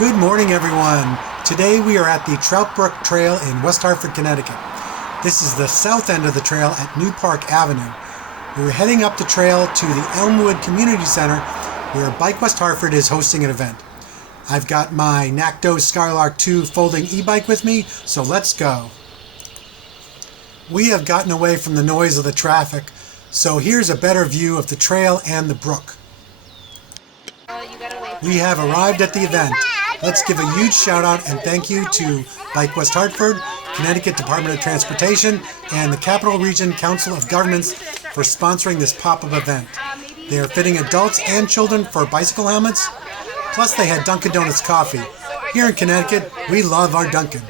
Good morning, everyone. Today we are at the Trout Brook Trail in West Hartford, Connecticut. This is the south end of the trail at New Park Avenue. We're heading up the trail to the Elmwood Community Center where Bike West Hartford is hosting an event. I've got my NACDO Skylark 2 folding e-bike with me, so let's go. We have gotten away from the noise of the traffic, so here's a better view of the trail and the brook. We have arrived at the event. Let's give a huge shout out and thank you to Bike West Hartford, Connecticut Department of Transportation, and the Capital Region Council of Governments for sponsoring this pop-up event. They are fitting adults and children for bicycle helmets, plus they had Dunkin' Donuts coffee. Here in Connecticut, we love our Dunkin'.